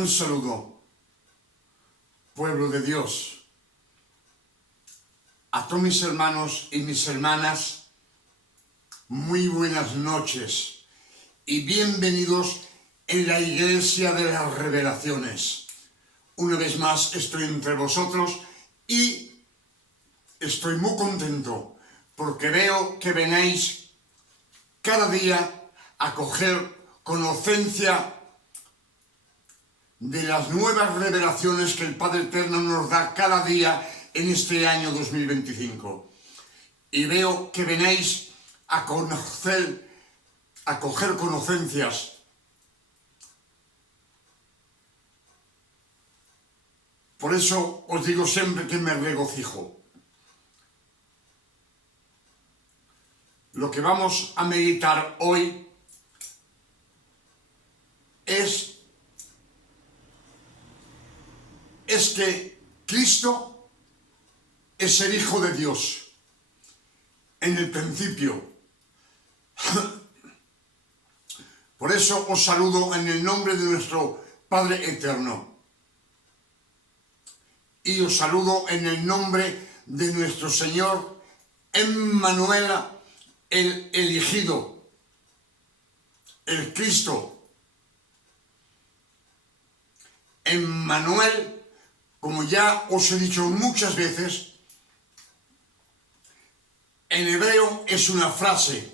Un saludo, pueblo de Dios, a todos mis hermanos y mis hermanas, muy buenas noches y bienvenidos en la Iglesia de las Revelaciones. Una vez más estoy entre vosotros y estoy muy contento porque veo que venéis cada día a coger conocencia de las nuevas revelaciones que el Padre Eterno nos da cada día en este año 2025. Y veo que venéis a coger conocencias por eso os digo siempre que me regocijo. Lo que vamos a meditar hoy es que Cristo es el Hijo de Dios en el principio. Por eso os saludo en el nombre de nuestro Padre Eterno. Y os saludo en el nombre de nuestro Señor Emmanuel, el elegido, el Cristo. Emmanuel, como ya os he dicho muchas veces, en hebreo es una frase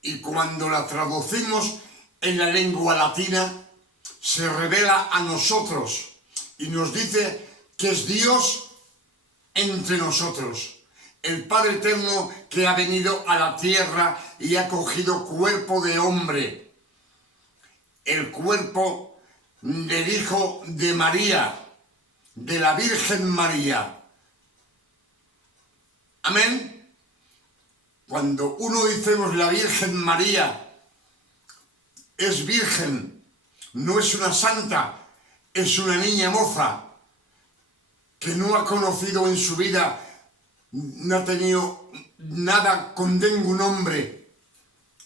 y cuando la traducimos en la lengua latina se revela a nosotros y nos dice que es Dios entre nosotros, el Padre Eterno que ha venido a la tierra y ha cogido cuerpo de hombre, el cuerpo del Hijo de María, de la Virgen María. Amén. Cuando uno decimos la Virgen María, es virgen, no es una santa, es una niña moza que no ha conocido en su vida, no ha tenido nada con ningún hombre.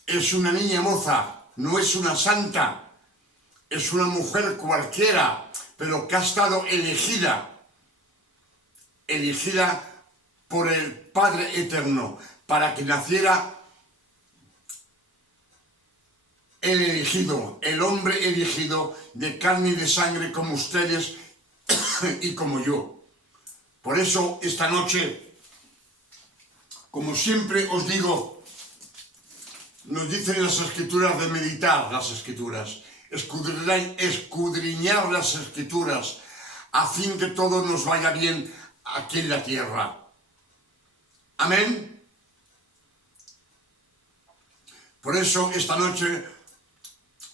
Es una niña moza, no es una santa. Es una mujer cualquiera, pero que ha estado elegida por el Padre Eterno, para que naciera el elegido, el hombre elegido de carne y de sangre como ustedes y como yo. Por eso esta noche, como siempre os digo, nos dicen las Escrituras de meditar las Escrituras, escudriñar las Escrituras, a fin que todo nos vaya bien aquí en la tierra. Amén. Por eso esta noche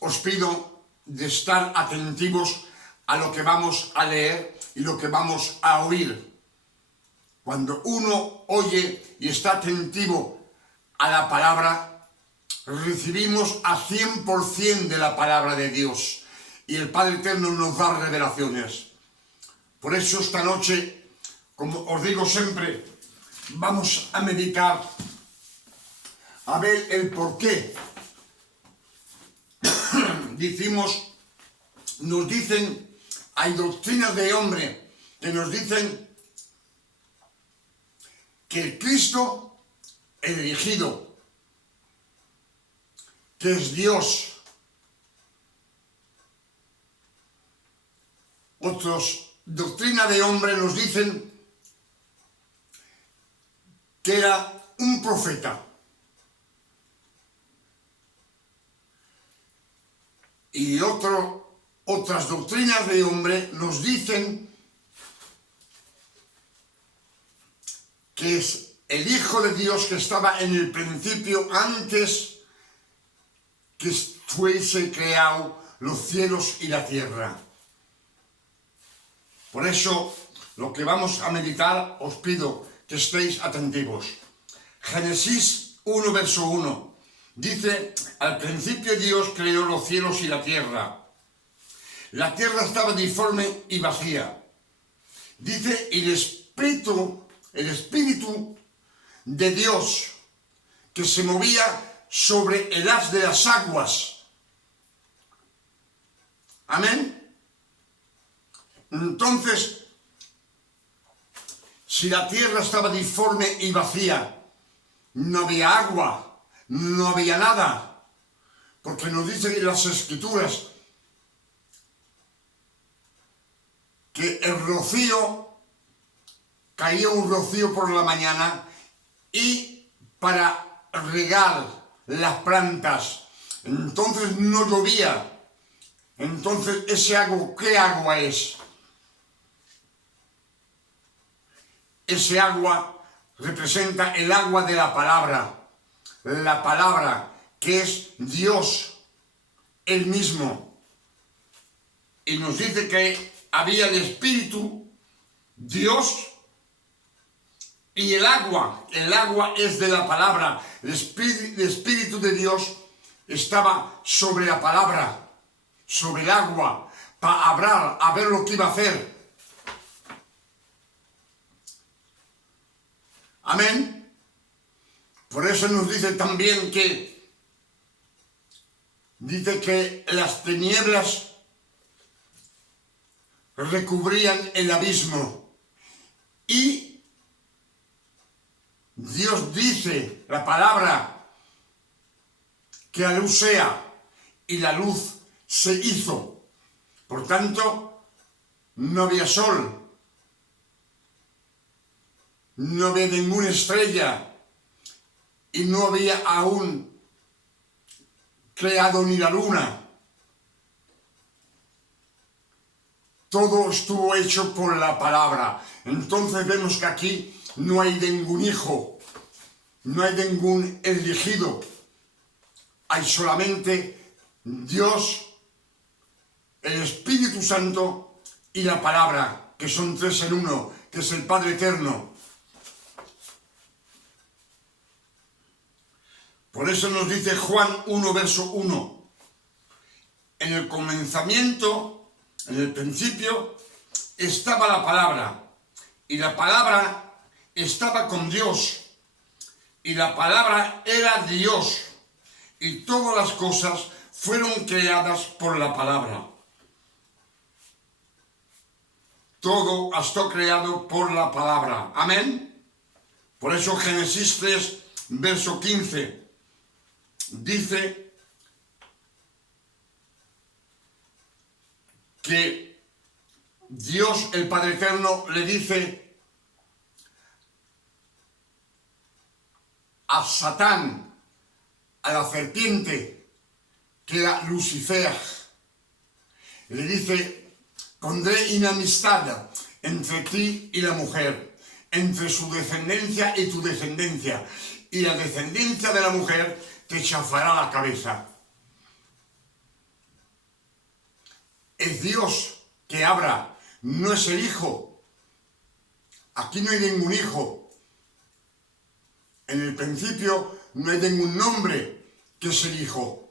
os pido de estar atentivos a lo que vamos a leer y lo que vamos a oír. Cuando uno oye y está atentivo a la palabra, recibimos a 100% de la palabra de Dios y el Padre Eterno nos da revelaciones. Por eso esta noche, como os digo siempre, vamos a meditar a ver el porqué. Nos dicen, hay doctrinas de hombre que nos dicen que el Cristo, el elegido, que es Dios. Otros doctrina de hombre nos dicen que era un profeta. Y otras doctrinas de hombre nos dicen que es el Hijo de Dios que estaba en el principio antes que fuese creado los cielos y la tierra. Por eso, lo que vamos a meditar, os pido que estéis atentivos. Génesis 1, verso 1. Dice, al principio Dios creó los cielos y la tierra. La tierra estaba disforme y vacía. Dice, y el Espíritu de Dios que se movía sobre el haz de las aguas. Amén. Entonces, si la tierra estaba disforme y vacía, no había agua, no había nada, porque nos dicen las Escrituras que el rocío, caía un rocío por la mañana y para regar las plantas, entonces no llovía. Entonces, ese agua, ¿qué agua es? Ese agua representa el agua de la palabra que es Dios, Él mismo. Y nos dice que había el Espíritu, Dios, y el agua es de la palabra. El Espíritu de Dios estaba sobre la palabra, sobre el agua, para hablar, a ver lo que iba a hacer. Amén. Por eso nos dice también que las tinieblas recubrían el abismo y Dios dice, la palabra, que la luz sea, y la luz se hizo. Por tanto, no había sol, no había ninguna estrella y no había aún creado ni la luna. Todo estuvo hecho por la palabra. Entonces vemos que aquí no hay ningún hijo, no hay ningún elegido. Hay solamente Dios, el Espíritu Santo y la palabra, que son tres en uno, que es el Padre Eterno. Por eso nos dice Juan 1, verso 1. En el comenzamiento, en el principio, estaba la palabra, y la palabra estaba con Dios, y la palabra era Dios, y todas las cosas fueron creadas por la palabra. Todo ha estado creado por la palabra. Amén. Por eso Génesis 3, verso 15, dice que Dios, el Padre Eterno, le dice a Satán, a la serpiente, que era Lucifer, le dice: pondré enemistad entre ti y la mujer, entre su descendencia y tu descendencia, y la descendencia de la mujer te chafará la cabeza. Es Dios que habla, no es el Hijo. Aquí no hay ningún hijo. En el principio no hay ningún nombre que es el Hijo.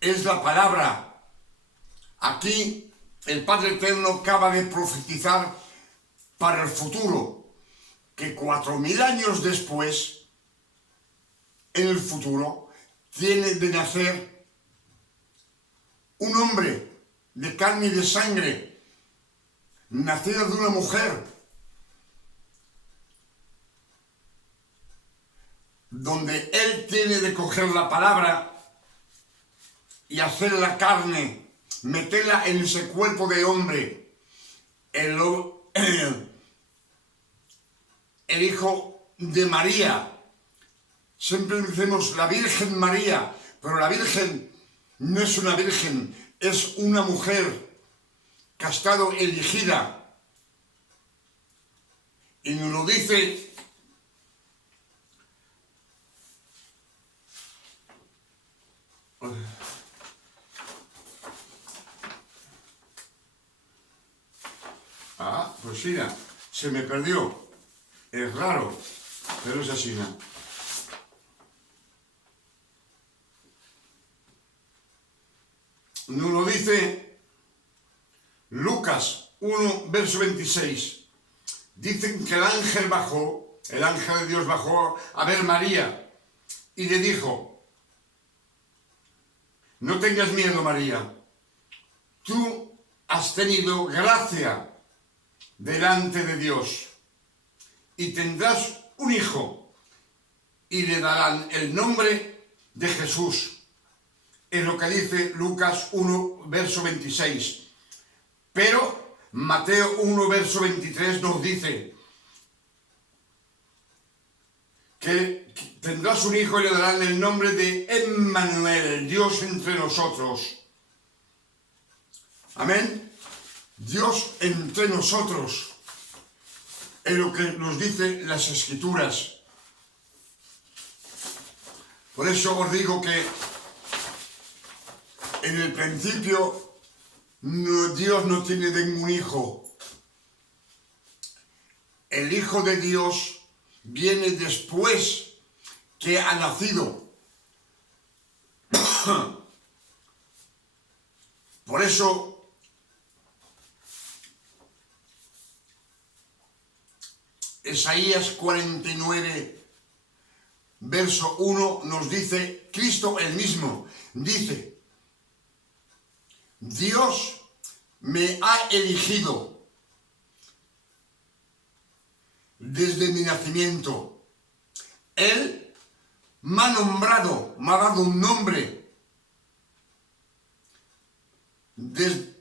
Es la palabra. Aquí el Padre Eterno acaba de profetizar para el futuro, que 4000 años después, en el futuro, tiene de nacer un hombre de carne y de sangre, nacido de una mujer, donde él tiene de coger la palabra y hacer la carne, meterla en ese cuerpo de hombre, el hijo de María. Siempre decimos la Virgen María, pero la Virgen no es una virgen, es una mujer que ha estado elegida. Y nos lo dice pues sí, se me perdió. Es raro, pero es así, ¿no? Nos lo dice Lucas 1, verso 26. Dicen que el ángel de Dios bajó a ver María y le dijo: no tengas miedo, María, tú has tenido gracia delante de Dios y tendrás un hijo y le darán el nombre de Jesús. Es lo que dice Lucas 1, verso 26. Pero Mateo 1, verso 23 nos dice que tendrás un hijo y le darán el nombre de Emmanuel, Dios entre nosotros. Amén. Dios entre nosotros. Es lo que nos dicen las Escrituras. Por eso os digo que en el principio Dios no tiene ningún hijo. El Hijo de Dios viene después que ha nacido. Por eso Isaías 49, verso 1 nos dice, Cristo el mismo, dice, Dios me ha elegido desde mi nacimiento. Él me ha nombrado, me ha dado un nombre. Desde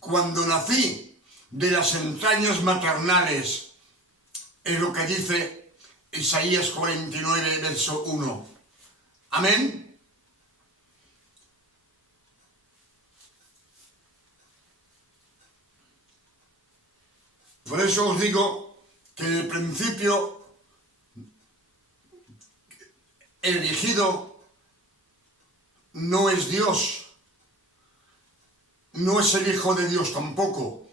cuando nací de las entrañas maternales, es lo que dice Isaías 49, verso 1. Amén. Por eso os digo que en el principio el elegido no es Dios, no es el Hijo de Dios tampoco.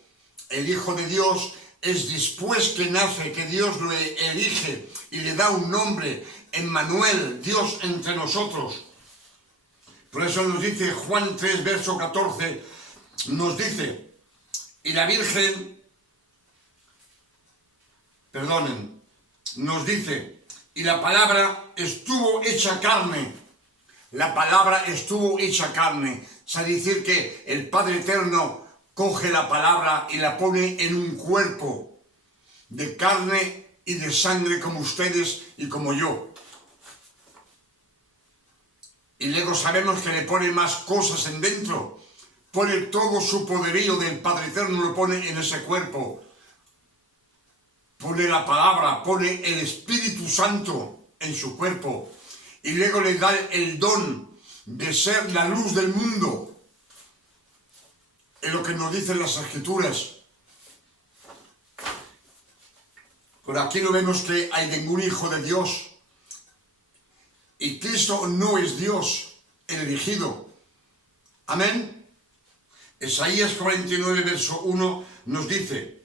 El Hijo de Dios es después que nace, que Dios lo elige y le da un nombre, Emmanuel, Dios entre nosotros. Por eso nos dice Juan 3, verso 14, nos dice, y la Virgen, nos dice, y la palabra estuvo hecha carne. La palabra estuvo hecha carne. Es decir que el Padre Eterno coge la palabra y la pone en un cuerpo de carne y de sangre como ustedes y como yo. Y luego sabemos que le pone más cosas en dentro. Pone todo su poderío del Padre Eterno, lo pone en ese cuerpo. Pone la palabra, pone el Espíritu Santo en su cuerpo. Y luego le da el don de ser la luz del mundo. Es lo que nos dicen las Escrituras. Por aquí no vemos que hay ningún hijo de Dios. Y Cristo no es Dios, el elegido. Amén. Isaías 49, verso 1 nos dice,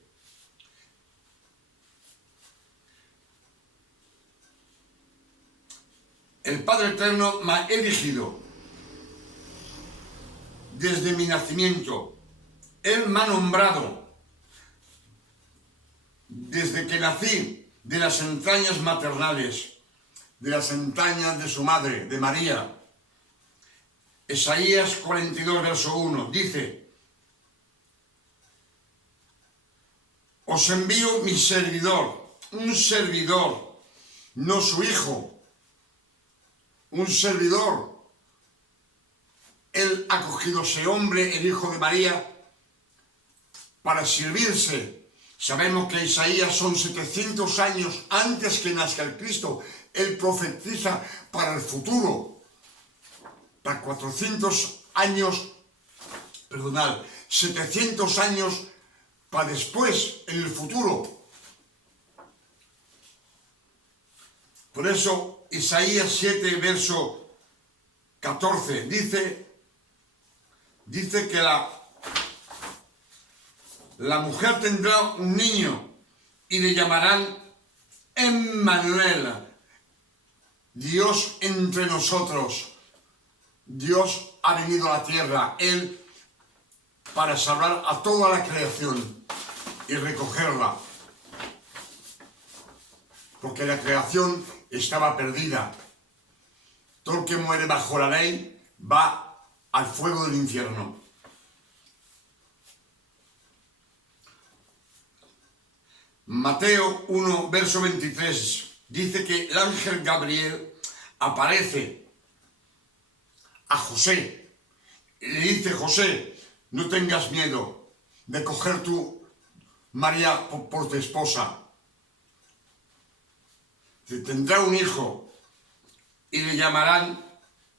el Padre Eterno me ha elegido desde mi nacimiento. Él me ha nombrado desde que nací de las entrañas maternales, de las entrañas de su madre, de María. Isaías 42, verso 1, dice, os envío mi servidor, un servidor, no su hijo, un servidor. Él ha cogido ese hombre, el hijo de María, para servirse. Sabemos que Isaías son 700 años antes que nazca el Cristo. Él profetiza para el futuro. Para 700 años para después, en el futuro. Por eso Isaías 7, verso 14, dice que la mujer tendrá un niño y le llamarán Emmanuel, Dios entre nosotros. Dios ha venido a la tierra, Él, para salvar a toda la creación y recogerla. Porque la creación estaba perdida. Todo el que muere bajo la ley va al fuego del infierno. Mateo 1, verso 23, dice que el ángel Gabriel aparece a José y le dice: José, no tengas miedo de coger tu María por tu esposa. Tendrá un hijo y le llamarán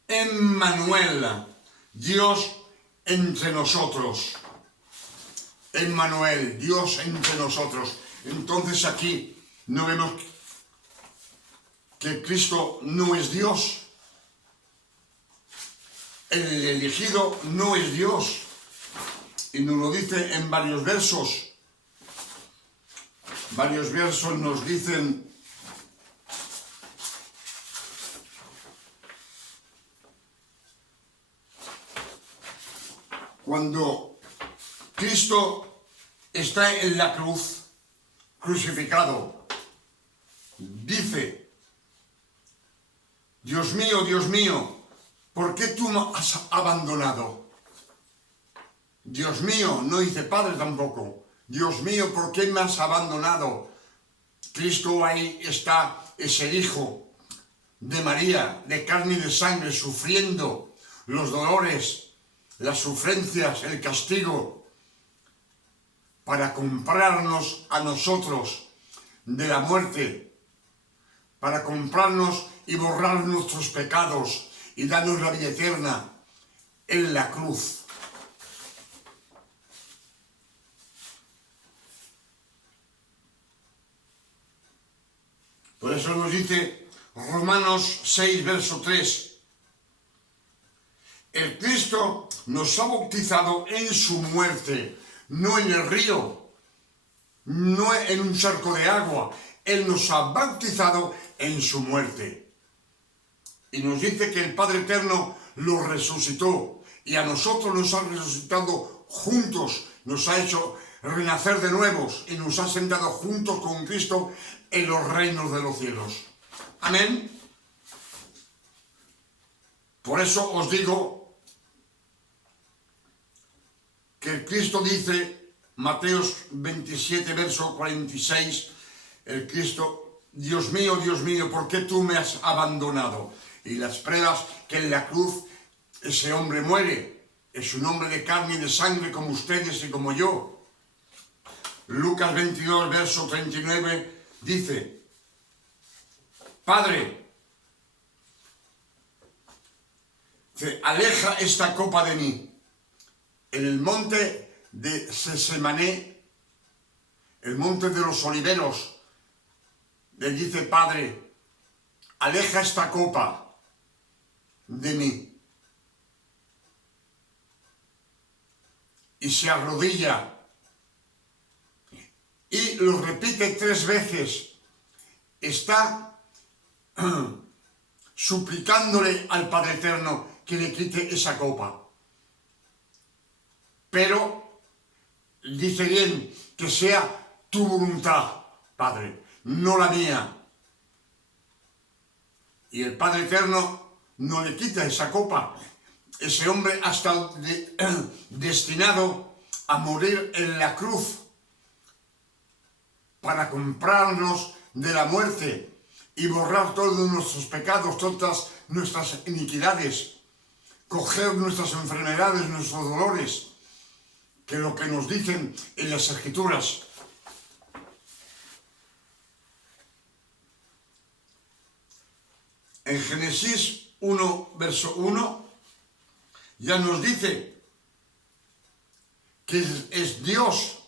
Emmanuel, Dios entre nosotros. Emmanuel, Dios entre nosotros. Entonces aquí no vemos que Cristo no es Dios. El elegido no es Dios. Y nos lo dice en varios versos. Varios versos nos dicen: cuando Cristo está en la cruz, crucificado, dice: Dios mío, ¿por qué tú me has abandonado? Dios mío, no dice Padre tampoco. Dios mío, ¿por qué me has abandonado? Cristo ahí está, es el Hijo de María, de carne y de sangre, sufriendo los dolores, las sufrencias, el castigo, para comprarnos a nosotros de la muerte, para comprarnos y borrar nuestros pecados y darnos la vida eterna en la cruz. Por eso nos dice Romanos 6, verso 3. El Cristo nos ha bautizado en su muerte, no en el río, no en un charco de agua. Él nos ha bautizado en su muerte. Y nos dice que el Padre Eterno lo resucitó y a nosotros nos ha resucitado juntos, nos ha hecho renacer de nuevos y nos ha sentado juntos con Cristo en los reinos de los cielos. Amén. Por eso os digo que el Cristo dice, Mateo 27, verso 46, el Cristo: Dios mío, ¿por qué tú me has abandonado? Y las pruebas que en la cruz ese hombre muere, es un hombre de carne y de sangre como ustedes y como yo. Lucas 22, verso 39, dice: Padre, aleja esta copa de mí. En el monte de Sesemané, el monte de los oliveros, le dice: Padre, aleja esta copa de mí. Y se arrodilla y lo repite 3 veces. Está suplicándole al Padre Eterno que le quite esa copa. Pero dice bien: que sea tu voluntad, Padre, no la mía. Y el Padre Eterno no le quita esa copa. Ese hombre ha estado destinado a morir en la cruz para comprarnos de la muerte y borrar todos nuestros pecados, todas nuestras iniquidades, coger nuestras enfermedades, nuestros dolores, que es lo que nos dicen en las Escrituras. En Génesis 1, verso 1, ya nos dice que es Dios,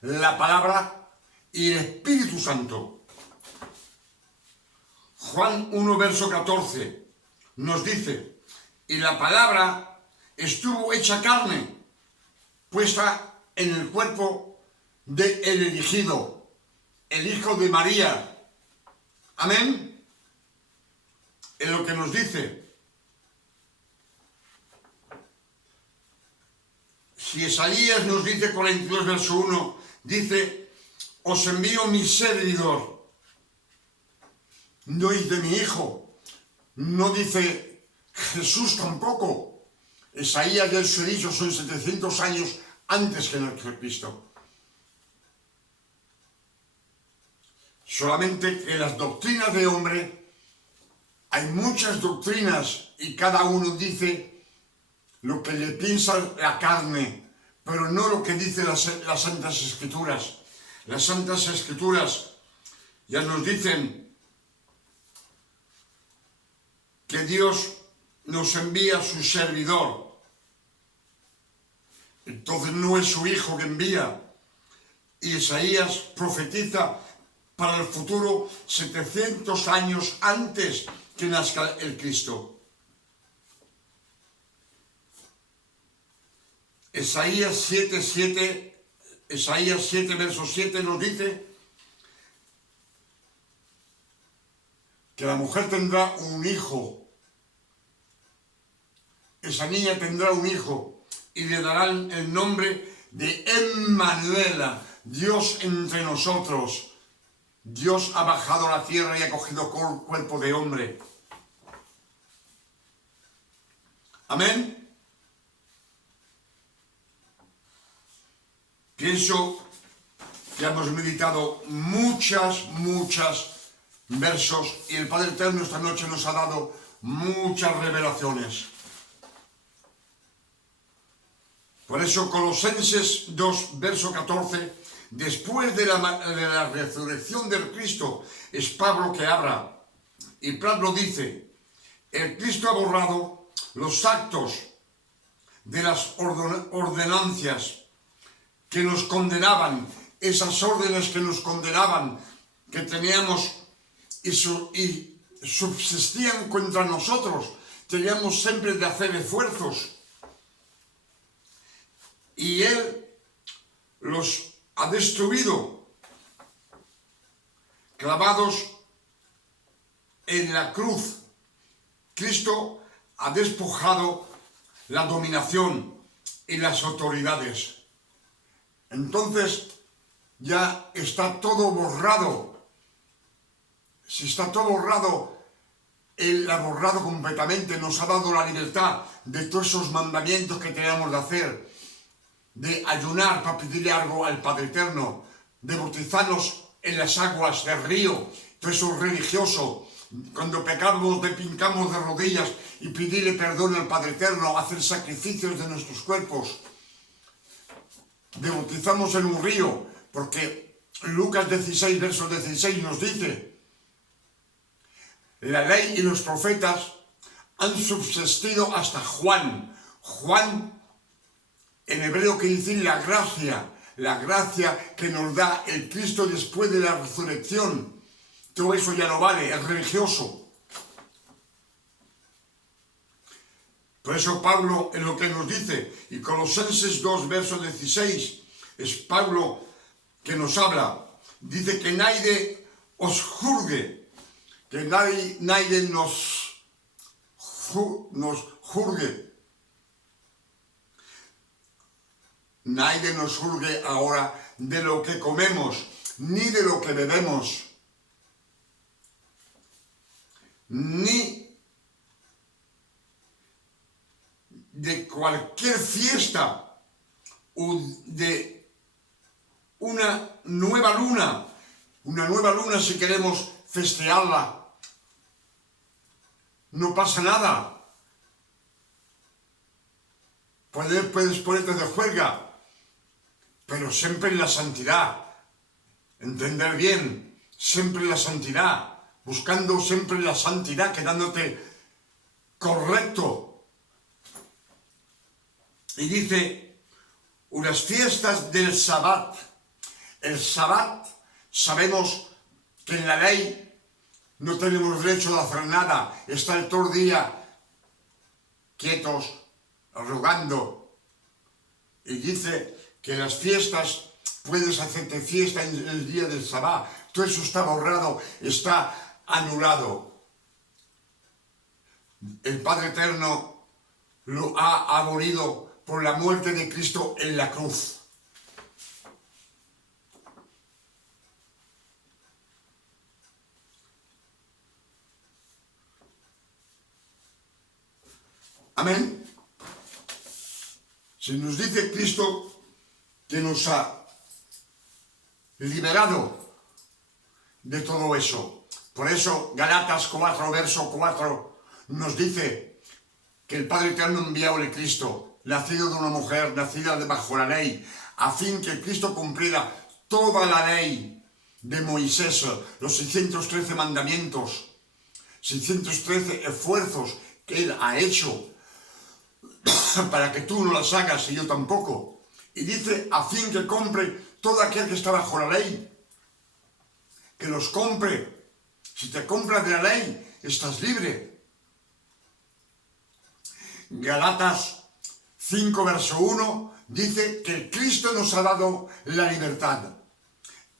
la palabra y el Espíritu Santo. Juan 1, verso 14, nos dice: y la palabra estuvo hecha carne, puesta en el cuerpo del elegido, el Hijo de María. Amén. Es lo que nos dice. Si Isaías nos dice 42, verso 1, dice: os envío mi servidor. No dice mi hijo, no dice Jesús tampoco. Isaías, ya os he dicho, son 700 años antes que nuestro Cristo. Solamente que las doctrinas de hombre, hay muchas doctrinas y cada uno dice lo que le piensa la carne, pero no lo que dicen las Santas Escrituras. Las Santas Escrituras ya nos dicen que Dios nos envía a su servidor. Entonces no es su Hijo que envía. Y Isaías profetiza para el futuro 700 años antes que nazca el Cristo. Isaías 7, verso 7 nos dice que la mujer tendrá un hijo. Esa niña tendrá un hijo y le darán el nombre de Emmanuel, Dios entre nosotros. Dios ha bajado a la tierra y ha cogido cuerpo de hombre. Amén. Pienso que hemos meditado muchos versos y el Padre Eterno esta noche nos ha dado muchas revelaciones. Por eso Colosenses 2, verso 14, después de la resurrección del Cristo, es Pablo que habla. Y Pablo dice, el Cristo ha borrado los actos de las ordenancias que nos condenaban, esas órdenes que nos condenaban, que teníamos y subsistían contra nosotros. Teníamos siempre de hacer esfuerzos. Y Él los ha destruido, clavados en la cruz. Cristo ha despojado la dominación y las autoridades. Entonces ya está todo borrado. Si está todo borrado, Él ha borrado completamente, nos ha dado la libertad de todos esos mandamientos que teníamos de hacer, de ayunar para pedirle algo al Padre Eterno, de bautizarnos en las aguas del río, todo eso religioso. Cuando pecamos, pincamos de rodillas y pedirle perdón al Padre Eterno, hacer sacrificios de nuestros cuerpos. De bautizarnos en un río, porque Lucas 16, verso 16 nos dice, la ley y los profetas han subsistido hasta Juan. Juan, en hebreo quiere decir la gracia que nos da el Cristo después de la resurrección. Todo eso ya no vale, es religioso. Por eso Pablo en lo que nos dice, y Colosenses 2, verso 16, es Pablo que nos habla. Dice que nadie os juzgue, que nadie nos juzgue. Nadie nos juzgue ahora de lo que comemos, ni de lo que bebemos, ni de cualquier fiesta o de una nueva luna si queremos festejarla. No pasa nada. Puedes ponerte de juerga, pero siempre en la santidad. Entender bien, siempre en la santidad, buscando siempre la santidad, quedándote correcto. Y dice, unas fiestas del Sabbat. El Sabbat, sabemos que en la ley no tenemos derecho de hacer nada, estar todo el día quietos, rogando. Y dice que las fiestas, puedes hacerte fiesta en el día del Sabbat. Todo eso está borrado, está anulado. El Padre Eterno lo ha abolido por la muerte de Cristo en la cruz. Amén. Se nos dice Cristo que nos ha liberado de todo eso. Por eso Galatas 4, verso 4 nos dice que el Padre Eterno envió al Cristo, nacido de una mujer, nacida bajo la ley, a fin que Cristo cumpliera toda la ley de Moisés, los 613 mandamientos, 613 esfuerzos que Él ha hecho para que tú no las hagas y yo tampoco. Y dice, a fin que compre todo aquel que está bajo la ley, que los compre. Si te compras de la ley, estás libre. Galatas 5, verso 1 dice que Cristo nos ha dado la libertad.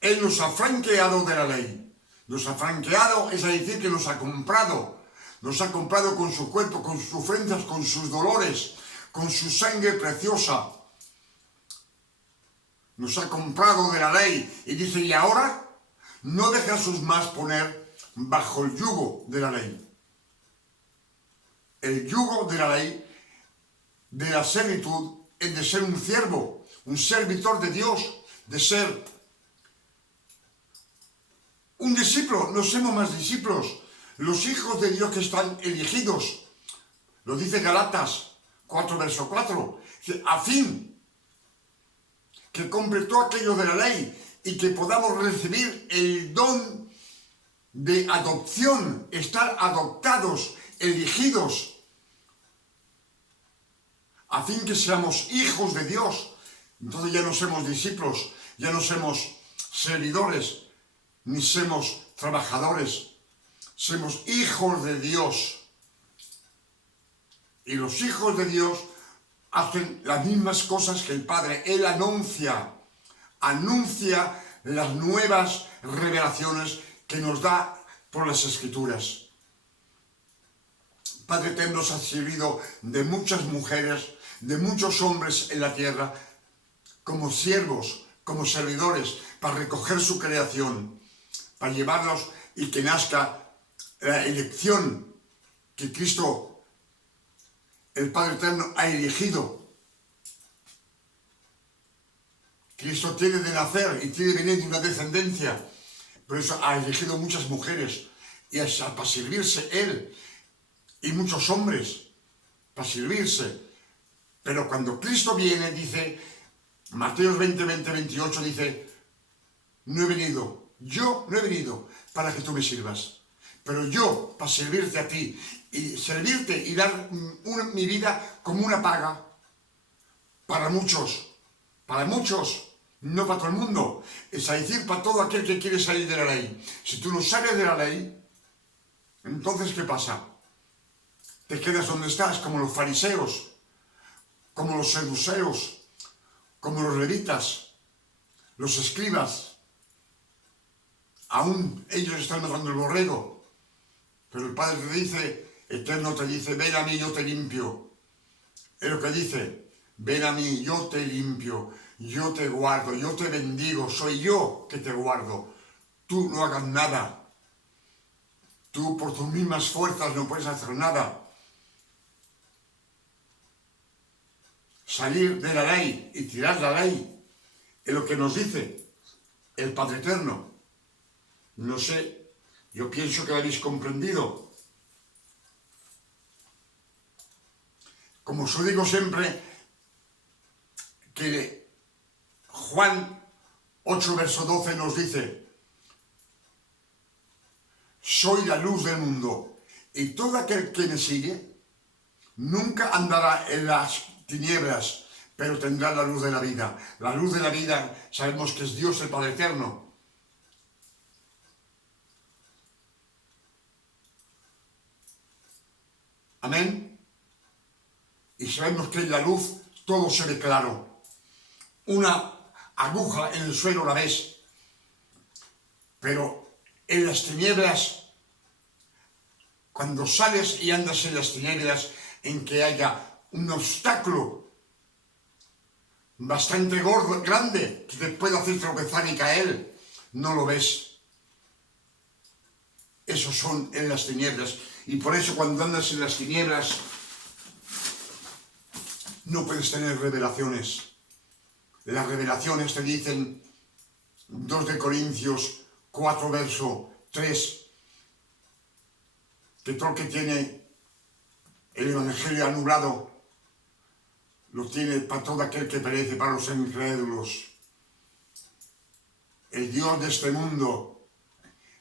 Él nos ha franqueado de la ley. Nos ha franqueado, es decir, que nos ha comprado. Nos ha comprado con su cuerpo, con sus sufrencias, con sus dolores, con su sangre preciosa. Nos ha comprado de la ley. Y dice, y ahora no deja a sus más poner bajo el yugo de la ley. El yugo de la ley, de la servitud, es de ser un siervo, un servitor de Dios, de ser un discípulo. No somos más discípulos, los hijos de Dios que están elegidos. Lo dice Galatas 4, verso 4, a fin que compre todo aquello de la ley y que podamos recibir el don de adopción, estar adoptados, elegidos, a fin que seamos hijos de Dios. Entonces ya no somos discípulos, ya no somos servidores, ni somos trabajadores, somos hijos de Dios. Y los hijos de Dios hacen las mismas cosas que el Padre. Él anuncia las nuevas revelaciones que nos da por las Escrituras. Padre Eterno nos ha servido de muchas mujeres, de muchos hombres en la tierra, como siervos, como servidores, para recoger su creación, para llevarlos y que nazca la elección que Cristo, el Padre Eterno, ha elegido. Cristo tiene de nacer y tiene de venir de una descendencia. Por eso ha elegido muchas mujeres y para servirse Él, y muchos hombres para servirse. Pero cuando Cristo viene, dice, Mateo 20, 28, dice, yo no he venido para que tú me sirvas, pero yo para servirte a ti, y servirte y dar mi vida como una paga para muchos, no para todo el mundo, es decir, para todo aquel que quiere salir de la ley. Si tú no sales de la ley, entonces ¿qué pasa? Te quedas donde estás, como los fariseos, como los saduceos, como los levitas, los escribas. Aún ellos están matando el borrego, pero el Padre te dice, Eterno te dice, ven a mí, yo te limpio. Es lo que dice, ven a mí, yo te limpio, yo te guardo, yo te bendigo, soy yo que te guardo. Tú no hagas nada. Tú por tus mismas fuerzas no puedes hacer nada. Salir de la ley y tirar la ley es lo que nos dice el Padre Eterno. No sé, yo pienso que lo habéis comprendido. Como os digo siempre, que Juan 8, verso 12 nos dice, soy la luz del mundo, y todo aquel que me sigue nunca andará en las tinieblas, pero tendrá la luz de la vida. La luz de la vida sabemos que es Dios el Padre Eterno. Amén. Y sabemos que en la luz todo se ve claro. Una aguja en el suelo la ves, pero en las tinieblas, cuando sales y andas en las tinieblas, en que haya un obstáculo bastante gordo, grande, que te puede hacer tropezar y caer, no lo ves. Esos son en las tinieblas. Y por eso cuando andas en las tinieblas no puedes tener revelaciones. Las revelaciones te dicen 2 de Corintios 4, verso 3, que todo el que tiene el Evangelio anulado lo tiene para todo aquel que perece, para los incrédulos. El Dios de este mundo,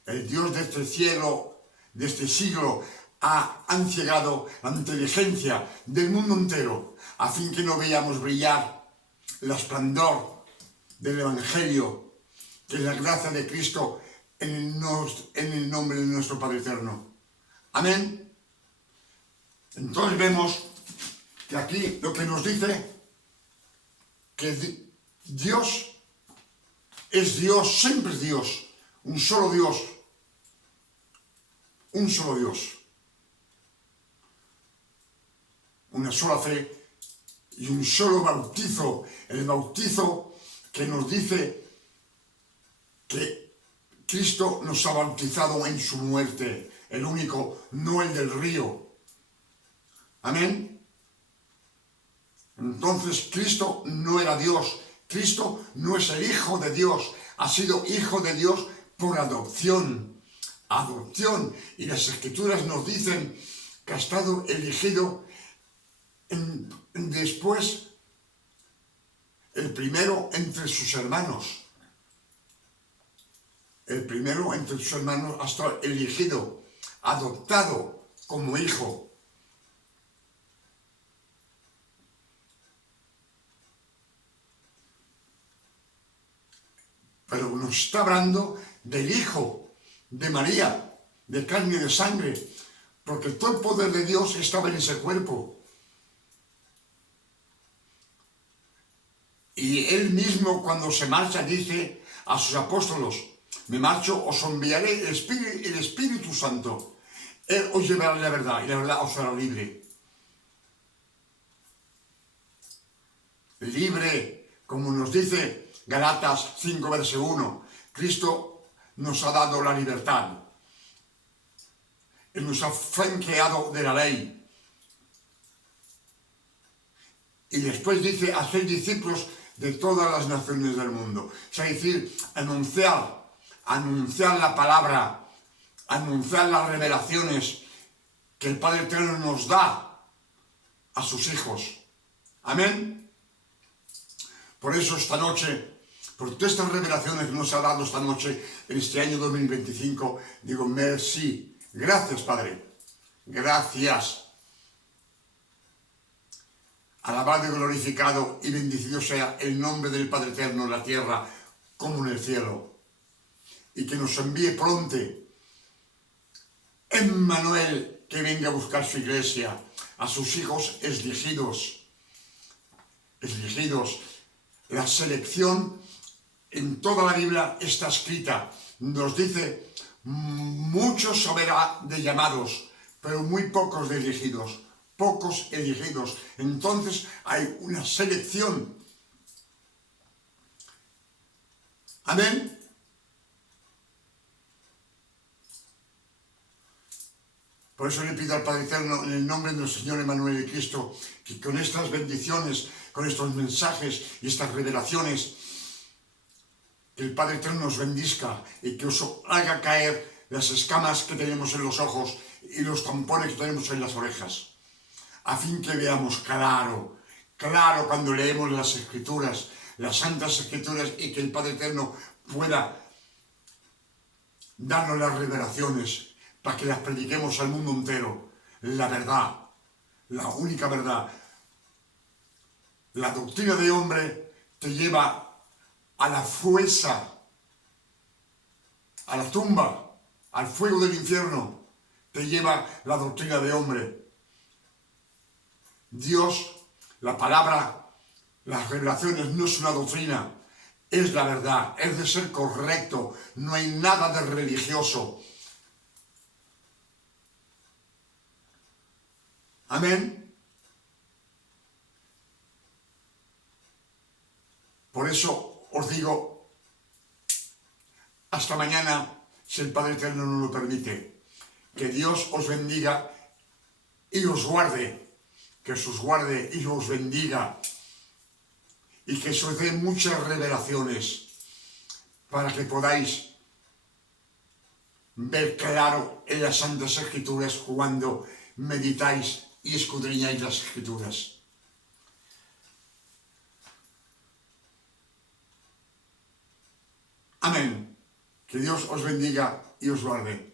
el Dios de este cielo, de este siglo, han cegado la inteligencia del mundo entero, a fin que no veamos brillar el esplendor del Evangelio, que es la gracia de Cristo en el nombre de nuestro Padre Eterno. Amén. Entonces vemos que aquí lo que nos dice que Dios es Dios, siempre es Dios, un solo Dios, un solo Dios, una sola fe y un solo bautizo, el bautizo que nos dice que Cristo nos ha bautizado en su muerte, el único, no el del río. Amén. Entonces Cristo no era Dios, Cristo no es el Hijo de Dios, ha sido Hijo de Dios por adopción, y las Escrituras nos dicen que ha estado elegido después el primero entre sus hermanos. El primero entre sus hermanos ha estado elegido, adoptado como hijo. Pero nos está hablando del Hijo de María, de carne y de sangre, porque todo el poder de Dios estaba en ese cuerpo. Y Él mismo, cuando se marcha, dice a sus apóstolos: me marcho, os enviaré el Espíritu Santo. Él os llevará la verdad, y la verdad os hará libre. Libre, como nos dice Galatas 5, verso 1. Cristo nos ha dado la libertad. Él nos ha franqueado de la ley. Y después dice: hacer discípulos de todas las naciones del mundo. O sea, es decir, anunciar la palabra, anunciar las revelaciones que el Padre Eterno nos da a sus hijos. Amén. Por eso esta noche, por todas estas revelaciones que nos ha dado esta noche, en este año 2025, digo, merci, gracias Padre, gracias. Alabado y glorificado y bendecido sea el nombre del Padre Eterno en la tierra como en el cielo. Y que nos envíe pronto Emmanuel, que venga a buscar su iglesia, a sus hijos elegidos. La selección en toda la Biblia está escrita. Nos dice: muchos habrá de llamados, pero muy pocos de elegidos. Pocos elegidos. Entonces hay una selección. Amén. Por eso le pido al Padre Eterno, en el nombre del Señor Emmanuel y Cristo, que con estas bendiciones, con estos mensajes y estas revelaciones, que el Padre Eterno nos bendizca y que os haga caer las escamas que tenemos en los ojos y los tampones que tenemos en las orejas, a fin que veamos claro cuando leemos las Escrituras, las Santas Escrituras, y que el Padre Eterno pueda darnos las revelaciones para que las prediquemos al mundo entero. La verdad, la única verdad. La doctrina de hombre te lleva a la fuerza, a la tumba, al fuego del infierno. Te lleva la doctrina de hombre. Dios, la palabra, las revelaciones no es una doctrina, es la verdad, es de ser correcto, no hay nada de religioso. Amén. Por eso os digo, hasta mañana, si el Padre Eterno nos lo permite. Que Dios os bendiga y os guarde. Que os guarde y os bendiga. Y que os dé muchas revelaciones para que podáis ver claro en las Santas Escrituras cuando meditáis y escudriñáis las Escrituras. Amén. Que Dios os bendiga y os guarde.